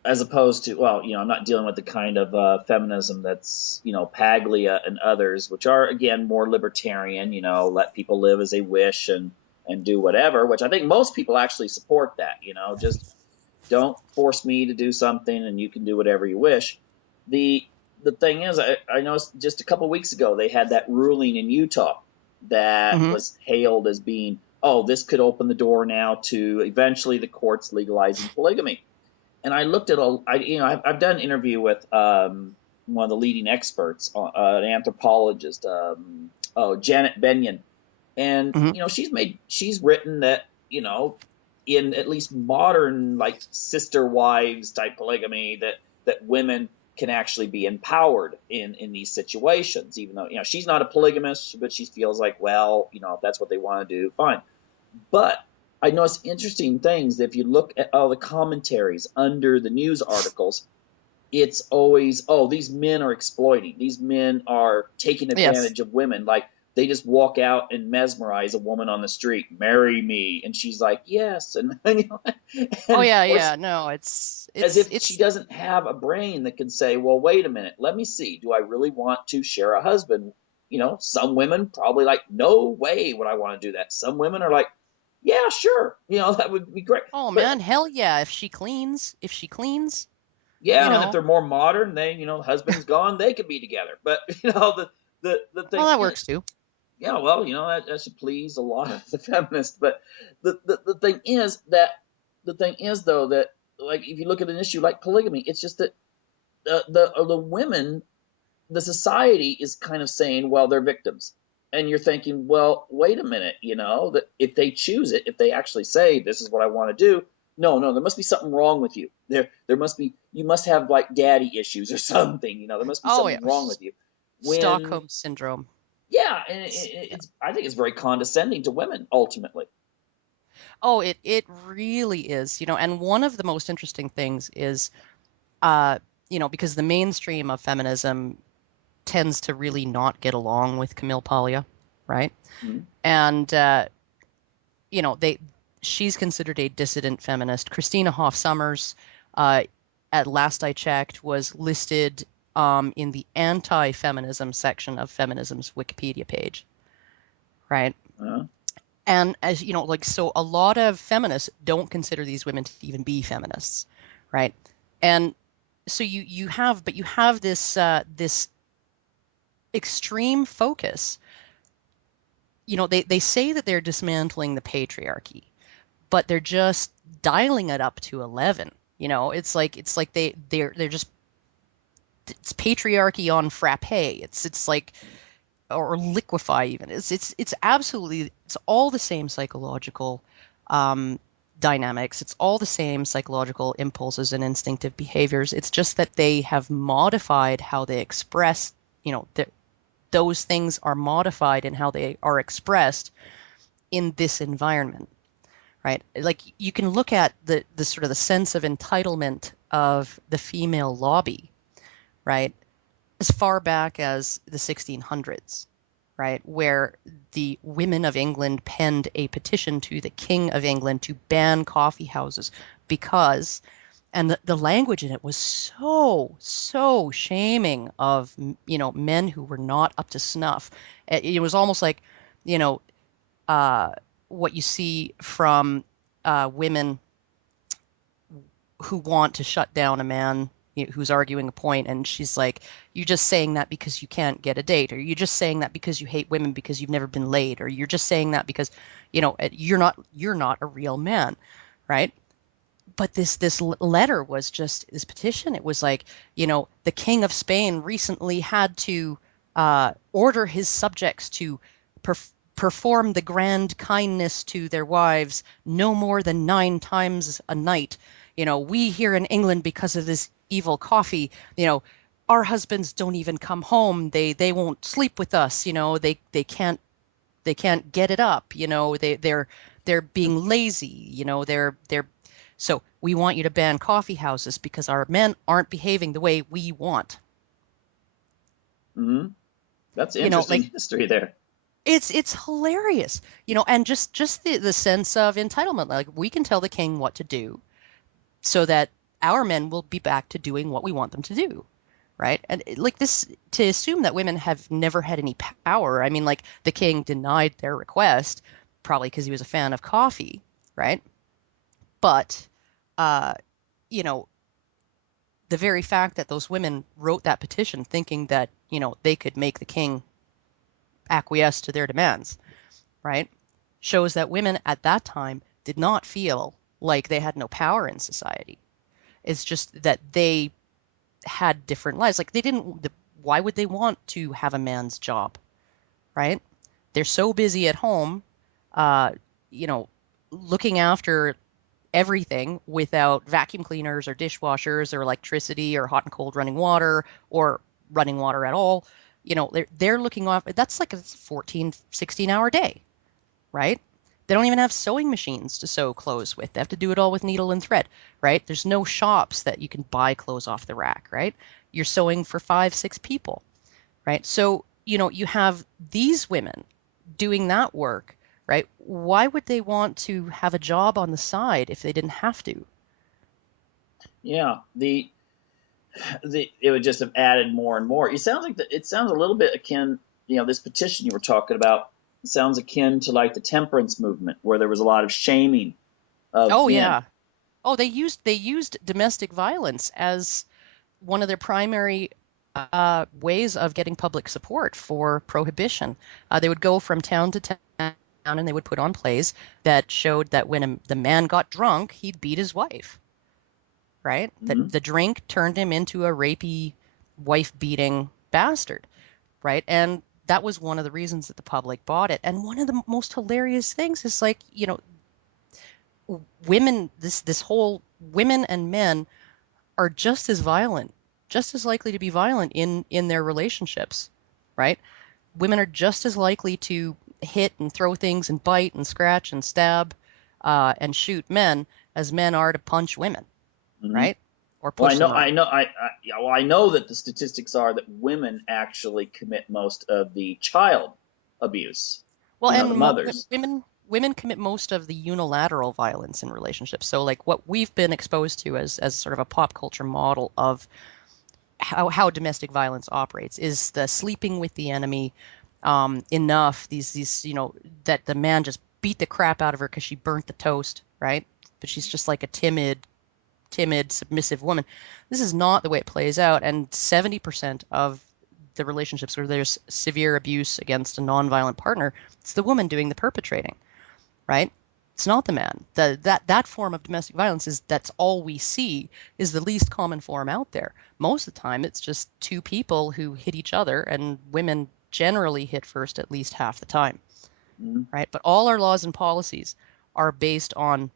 as opposed to, well, I'm not dealing with the kind of feminism that's, Paglia and others, which are again more libertarian, let people live as they wish and do whatever, which I think most people actually support that, just don't force me to do something and you can do whatever you wish. The thing is, I noticed just a couple of weeks ago they had that ruling in Utah that Hmm. was hailed as being, oh, this could open the door now to eventually the courts legalizing polygamy. And I looked at all, I've done an interview with one of the leading experts, an anthropologist, Janet Benyon, and Hmm. she's written that in at least modern like sister wives type polygamy that women can actually be empowered in these situations, even though she's not a polygamist, but she feels like, well, if that's what they want to do, fine. But I noticed interesting things. If you look at all the commentaries under the news articles, it's always, oh, these men are exploiting. These men are taking Yes. advantage of women. Like they just walk out and mesmerize a woman on the street, marry me, and she's like, yes, Oh and of yeah, course, yeah. No, as if she it's doesn't have a brain that can say, well, wait a minute, let me see, do I really want to share a husband? Some women probably like, no way would I want to do that. Some women are like, yeah, sure, that would be great. oh But man, hell yeah. If she cleans, you yeah, and if know, they're more modern, they, husband's gone, they could be together. But the well thing that is, works too. yeah, well, that should please a lot of the feminists. But the thing is that the thing is though that, like, if you look at an issue like polygamy, it's just that the women, the society is kind of saying, well, they're victims. And you're thinking, well, wait a minute, that if they choose it, if they actually say, this is what I want to do, no, no, there must be something wrong with you. There must be, you must have like daddy issues or something, there must be Oh yeah, something wrong with you. When, Stockholm syndrome. yeah, and Yeah. it's, I think it's very condescending to women ultimately. Oh, it really is, and one of the most interesting things is, because the mainstream of feminism tends to really not get along with Camille Paglia, right? Mhm. And they she's considered a dissident feminist. Christina Hoff Sommers, uh, at last I checked, was listed in the anti-feminism section of feminism's Wikipedia page, right? uh, And as you know, like so, a lot of feminists don't consider these women to even be feminists, right? And so you have this extreme focus. They say that they're dismantling the patriarchy, but they're just dialing it up to 11. It's like they're just it's patriarchy on frappe. It's like or liquefy even. It's absolutely it's all the same psychological um, dynamics. It's all the same psychological impulses and instinctive behaviors. It's just that they have modified how they express. Those things are modified in how they are expressed in this environment, right? Like you can look at the sort of the sense of entitlement of the female lobby, right? As far back as the 1600s, right? Where the women of England penned a petition to the King of England to ban coffee houses because, and the language in it was so shaming of, men who were not up to snuff. It was almost like, you know, uh, what you see from women who want to shut down a man who's arguing a point, and she's like, "You're just saying that because you can't get a date, or you're just saying that because you hate women because you've never been laid, or you're just saying that because, you're not a real man, right?" But this letter was just this petition. It was like, the King of Spain recently had to order his subjects to perform the grand kindness to their wives no more than 9 times a night. We here in England, because of this evil coffee, our husbands don't even come home. They won't sleep with us. They can't get it up. They're being lazy. They're so we want you to ban coffee houses because our men aren't behaving the way we want. hmm that's interesting Like history there. it's hilarious. And just the sense of entitlement. Like we can tell the king what to do so that our men will be back to doing what we want them to do, right? And like this, to assume that women have never had any power, I mean, like the king denied their request, probably because he was a fan of coffee, right? But, uh, you know, the very fact that those women wrote that petition thinking that, they could make the king acquiesce to their demands, right, shows that women at that time did not feel like they had no power in society. It's just that they had different lives. Like they didn't, why would they want to have a man's job, right? They're so busy at home, uh, you know, looking after everything without vacuum cleaners or dishwashers or electricity or hot and cold running water or running water at all. They're looking off. That's like a 14, 16-hour day, right? They don't even have sewing machines to sew clothes with. They have to do it all with needle and thread, right? There's no shops that you can buy clothes off the rack, right? You're sewing for 5, 6 people, right? So, you have these women doing that work, right? Why would they want to have a job on the side if they didn't have to? Yeah, it would just have added more and more. It sounds a little bit akin, this petition you were talking about sounds akin to like the temperance movement, where there was a lot of shaming of Oh men. yeah. Oh, they used domestic violence as one of their primary ways of getting public support for prohibition. They would go from town to town and they would put on plays that showed that when the man got drunk, he'd beat his wife, right? That Hmm. the drink turned him into a rapey, wife-beating bastard, right? And that was one of the reasons that the public bought it. And one of the most hilarious things is like, women, this whole women and men are just as violent, just as likely to be violent in their relationships, right? Women are just as likely to hit and throw things and bite and scratch and stab and shoot men as men are to punch women, Hmm. right? Or Well, push them around. yeah, well, I know that the statistics are that women actually commit most of the child abuse. Well, The and mothers. women commit most of the unilateral violence in relationships. So like what we've been exposed to as sort of a pop culture model of how domestic violence operates is the sleeping with the enemy, enough these that the man just beat the crap out of her because she burnt the toast, right? But she's just like a timid submissive woman. This is not the way it plays out, and 70% of the relationships where there's severe abuse against a nonviolent partner, it's the woman doing the perpetrating, right? It's not the man. That form of domestic violence that's all we see, is the least common form out there. Most of the time, it's just two people who hit each other, and women generally hit first at least half the time, Hmm. right? But all our laws and policies are based on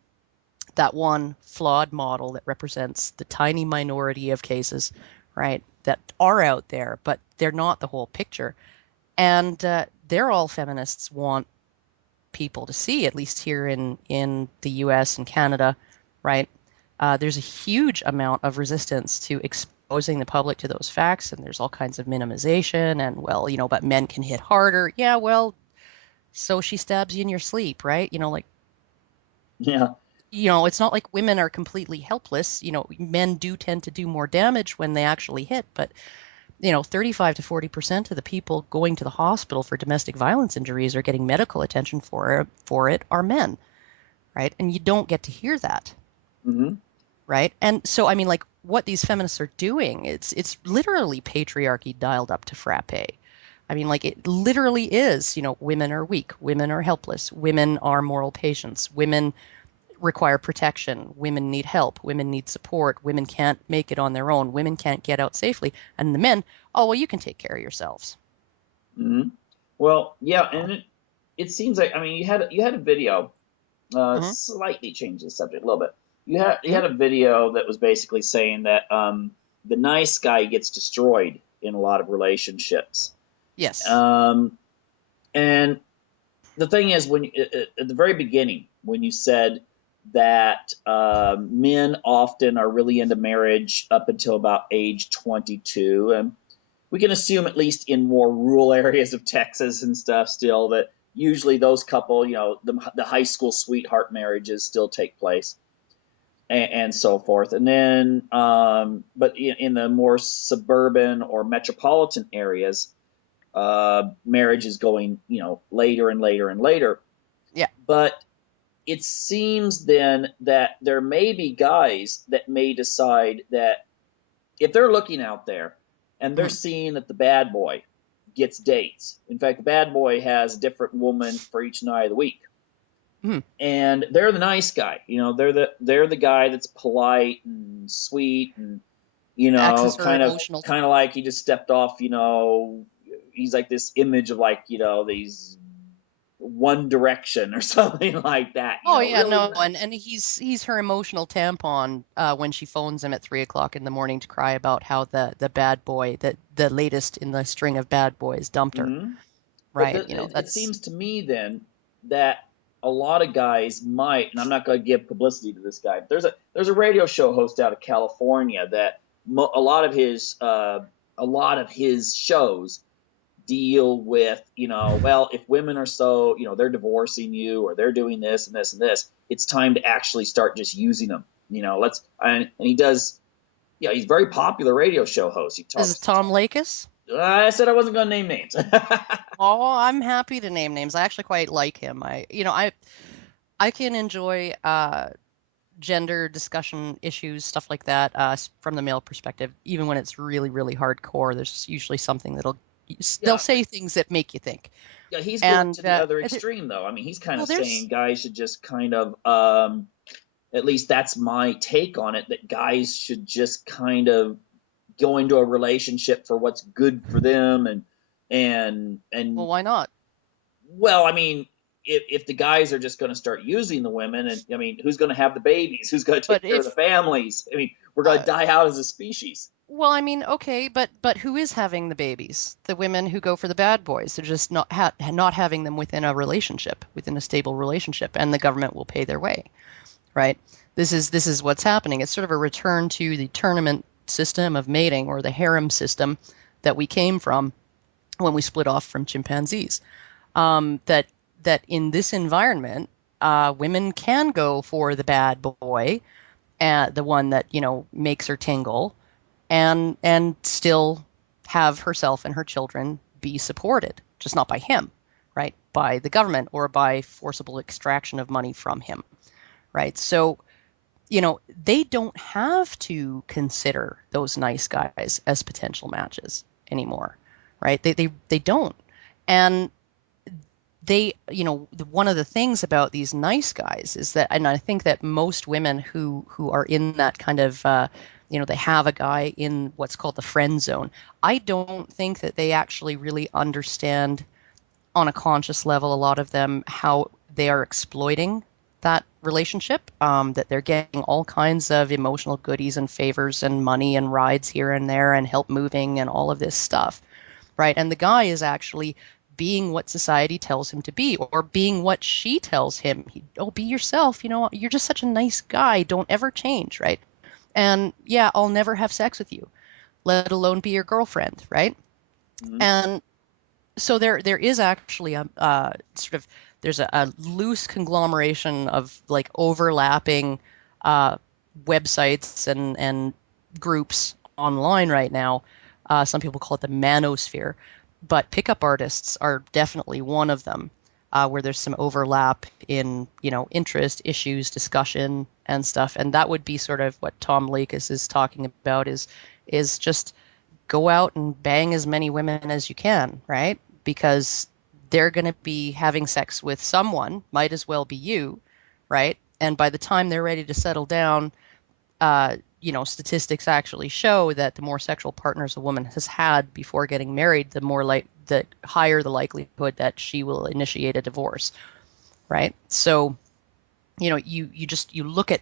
that one flawed model that represents the tiny minority of cases, right, that are out there, but they're not the whole picture. And they're all feminists want people to see, at least here in the U.S. and Canada, right? There's a huge amount of resistance to exposing the public to those facts, and there's all kinds of minimization. And well, but men can hit harder. Yeah, well, so she stabs you in your sleep, right? Like, Yeah. it's not like women are completely helpless. Men do tend to do more damage when they actually hit, but 35 to 40% of the people going to the hospital for domestic violence injuries or getting medical attention for it are men, right? And you don't get to hear that, Hmm. right? And so, I mean, like what these feminists are doing, it's literally patriarchy dialed up to frappe. I mean, like it literally is, women are weak, women are helpless, women are moral patients, women require protection, women need help, women need support, women can't make it on their own, women can't get out safely. And the men, oh, well, you can take care of yourselves. Hmm. Well, yeah, You know? and it seems like, I mean, you had a video, Hmm. slightly change the subject a little bit. You Hmm. had a video that was basically saying that the nice guy gets destroyed in a lot of relationships. Yes. Um, and the thing is, at the very beginning, when you said that men often are really into marriage up until about age 22, and we can assume, at least in more rural areas of Texas and stuff, still that usually those couple, the high school sweetheart marriages still take place. and so forth. And then, but in the more suburban or metropolitan areas, marriage is going, later and later and later. Yeah. But it seems then that there may be guys that may decide that if they're looking out there and they're Mhm. seeing that the bad boy gets dates, in fact, the bad boy has a different woman for each night of the week, Mhm. and they're the nice guy, they're the guy that's polite and sweet and Access her kind of emotional. like he just stepped off, he's like this image of like these One Direction or something like that, Oh yeah, really no, nice. and he's her emotional tampon when she phones him at 3 o'clock in the morning to cry about how the bad boy, the latest in the string of bad boys, dumped her. Hmm. But Right? it That's seems to me then that a lot of guys might, and I'm not going to give publicity to this guy. But there's a radio show host out of California that a lot of his shows deal with, well, if women are so, they're divorcing you or they're doing this and this and this, it's time to actually start just using them. And he does, he's a very popular radio show host. He This is talks. Tom Lakis. I said I wasn't going to name names. Oh, I'm happy to name names. I actually quite like him. I can enjoy gender discussion issues, stuff like that, from the male perspective, even when it's really, really hardcore. There's usually something they'll Yeah, say things that make you think. yeah, he's going And to the other extreme though. I mean, he's kind well, of saying there's guys should just kind of, at least that's my take on it, that guys should just kind of go into a relationship for what's good for them and well, why not? well, I mean, if the guys are just going to start using the women, and I mean, who's going to have the babies? Who's going to But take care of the if families? I mean, we're going to uh, die out as a species. well, I mean, okay, but who is having the babies? The women who go for the bad boys. They're just not having them within a relationship, within a stable relationship, and the government will pay their way, right? This is what's happening. It's sort of a return to the tournament system of mating or the harem system that we came from when we split off from chimpanzees. That in this environment, women can go for the bad boy, the one that makes her tingle, and still have herself and her children be supported, just not by him, right? By the government or by forcible extraction of money from him, right? So they don't have to consider those nice guys as potential matches anymore, right? They don't. And one of the things about these nice guys is that, and I think that most women who are in that kind of, they have a guy in what's called the friend zone. I don't think that they actually really understand on a conscious level, a lot of them, how they are exploiting that relationship, that they're getting all kinds of emotional goodies and favors and money and rides here and there and help moving and all of this stuff, right? And the guy is actually being what society tells him to be, or being what she tells him. Oh, be yourself. You're just such a nice guy. Don't ever change, right? And yeah, I'll never have sex with you, let alone be your girlfriend, right? Mm-hmm. And so there is actually a sort of, there's a loose conglomeration of like overlapping uh, websites and groups online right now. Some people call it the manosphere, but pickup artists are definitely one of them, where there's some overlap in interest, issues, discussion, and stuff. And that would be sort of what Tom Lakis is talking about, is just go out and bang as many women as you can, right? Because they're going to be having sex with someone, might as well be you, right? And by the time they're ready to settle down, statistics actually show that the more sexual partners a woman has had before getting married, the higher the likelihood that she will initiate a divorce, right? So, you look at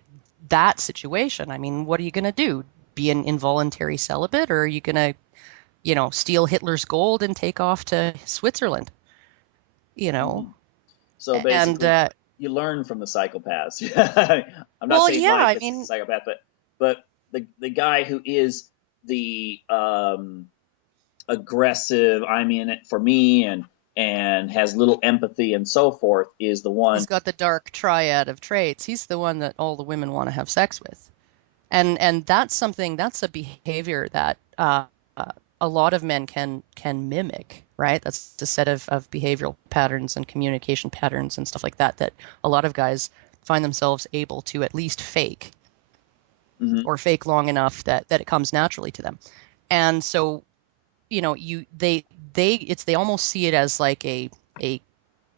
that situation. I mean, what are you going to do? Be an involuntary celibate, or are you going to steal Hitler's gold and take off to Switzerland, you Mm-hmm. know? So And basically, you learn from the psychopaths. I'm not well, saying yeah, I Lycus is a mean, psychopath, but the guy who is the aggressive, I'm in it for me, and and has little empathy and so forth is the He's one. got the dark triad of traits. He's the one that all the women want to have sex with. And that's something, that's a behavior that a lot of men can mimic, right? That's a set of behavioral patterns and communication patterns and stuff like that that a lot of guys find themselves able to at least fake, Mhm. or fake long enough that it comes naturally to them. And so, they almost see it as like a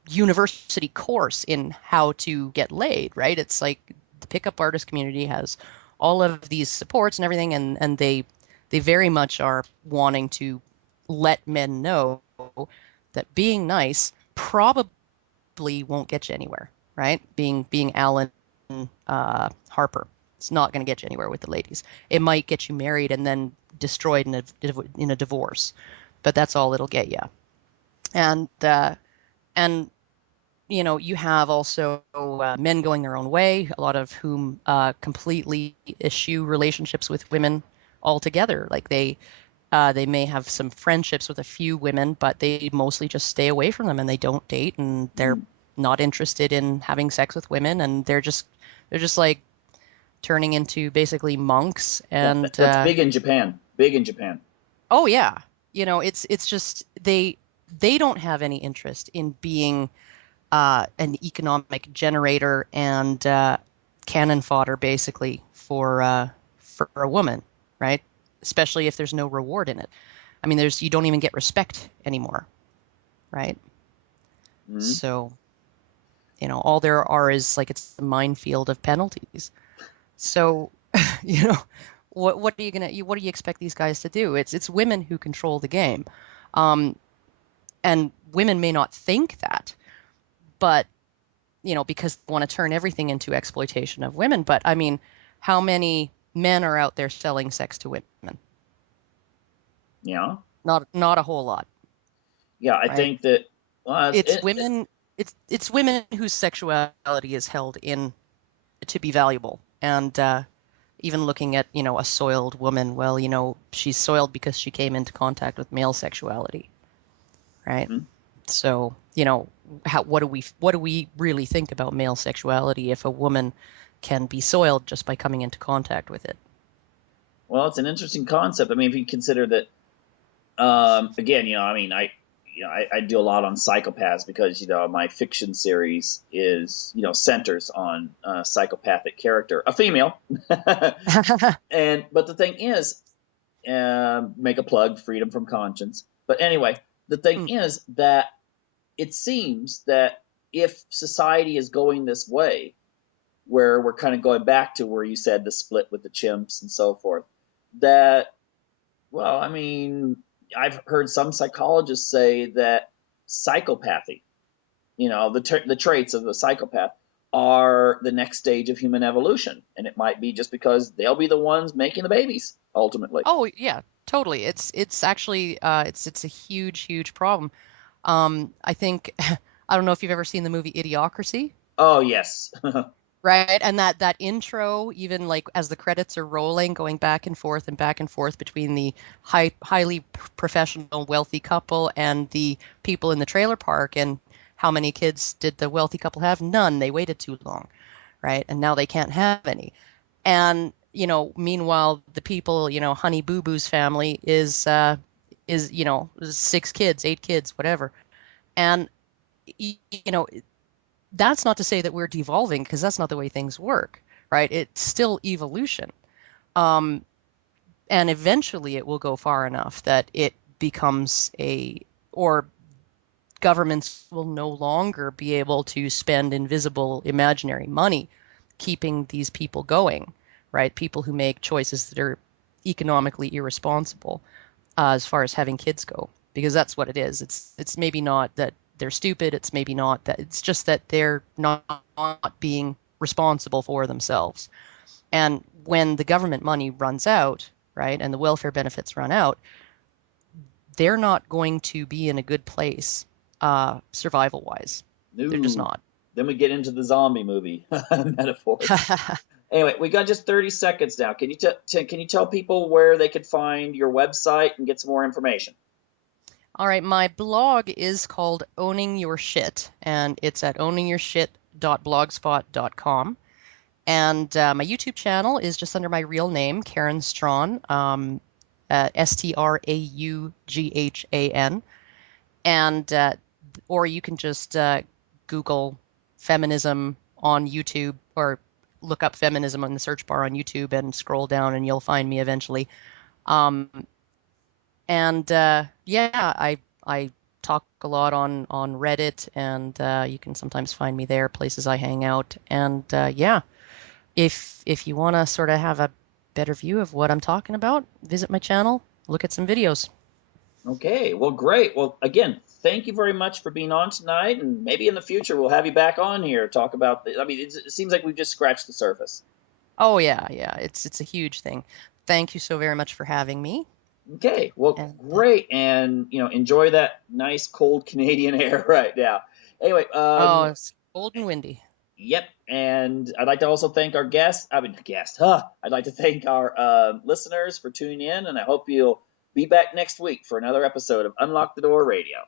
university course in how to get laid, right? It's like the pickup artist community has all of these supports and everything, and they very much are wanting to let men know that being nice probably won't get you anywhere, right? Being Alan Harper, it's not going to get you anywhere with the ladies. It might get you married and then destroyed in a divorce, but that's all it'll get you. And you have also men going their own way, a lot of whom completely eschew relationships with women altogether. Like they may have some friendships with a few women, but they mostly just stay away from them and they don't date and they're Mhm. not interested in having sex with women, and they're just like turning into basically monks. Yeah, And that's big in Japan. Big in Japan. oh yeah, it's just they don't have any interest in being an economic generator and cannon fodder basically for a woman, right? Especially if there's no reward in it. I mean, you don't even get respect anymore, right? Mhm. So, all there are is like it's the minefield of penalties. So, you know, what do you expect these guys to do? It's women who control the game. Um, and women may not think that, but because they want to turn everything into exploitation of women. But I mean, how many men are out there selling sex to women? Yeah. Not a whole lot, Yeah, I right? think that, well, It's women it's women whose sexuality is held in to be valuable. And even looking at, a soiled woman, well, she's soiled because she came into contact with male sexuality, right? mhm. So, what do we really think about male sexuality if a woman can be soiled just by coming into contact with it? Well, it's an interesting concept. I mean, if you consider that, again, I mean, I do a lot on psychopaths because my fiction series is centers on psychopathic character, a female, and but the thing is, make a plug, freedom from conscience. But anyway, the thing Mm. is that it seems that if society is going this way, where we're kind of going back to where you said the split with the chimps and so forth, that, well, I mean, I've heard some psychologists say that psychopathy, the traits of the psychopath are the next stage of human evolution, and it might be just because they'll be the ones making the babies ultimately. Oh yeah, totally. It's actually it's a huge, huge problem. I think I don't know if you've ever seen the movie Idiocracy. Oh yes. Right. And that intro, even like as the credits are rolling, going back and forth between the highly professional, wealthy couple and the people in the trailer park. And how many kids did the wealthy couple have? None. They waited too long. Right. And now they can't have any. And, meanwhile, the people, Honey Boo Boo's family is, six kids, eight kids, whatever. And, you know, that's not to say that we're devolving, because that's not the way things work, right? It's still evolution. Um, and eventually it will go far enough that it becomes or governments will no longer be able to spend invisible, imaginary money keeping these people going, right? People who make choices that are economically irresponsible as far as having kids go, because that's what it is. It's maybe not that they're stupid. It's maybe not that. It's just that they're not being responsible for themselves. And when the government money runs out, right, and the welfare benefits run out, they're not going to be in a good place, survival wise. They're just No. not. Then we get into the zombie movie metaphors. Anyway, we got just 30 seconds now. Can you tell people where they could find your website and get some more information? All right, my blog is called Owning Your Shit, and it's at owningyourshit.blogspot.com. And my YouTube channel is just under my real name, Karen Straughan, Straughan. And or you can just Google feminism on YouTube, or look up feminism on the search bar on YouTube and scroll down, and you'll find me eventually. Um, and yeah, I talk a lot on Reddit, and you can sometimes find me there, places I hang out. And yeah, if you want to sort of have a better view of what I'm talking about, visit my channel, look at some videos. Okay, well, great. Well, again, thank you very much for being on tonight, and maybe in the future we'll have you back on here talk about. I mean, it seems like we've just scratched the surface. Oh yeah, yeah, it's a huge thing. Thank you so very much for having me. Okay, well, And great, and enjoy that nice cold Canadian air right now. Anyway, oh, it's cold and windy. yep, and I'd like to also thank our guests. I mean, guest, huh? I'd like to thank our listeners for tuning in, and I hope you'll be back next week for another episode of Unlock the Door Radio.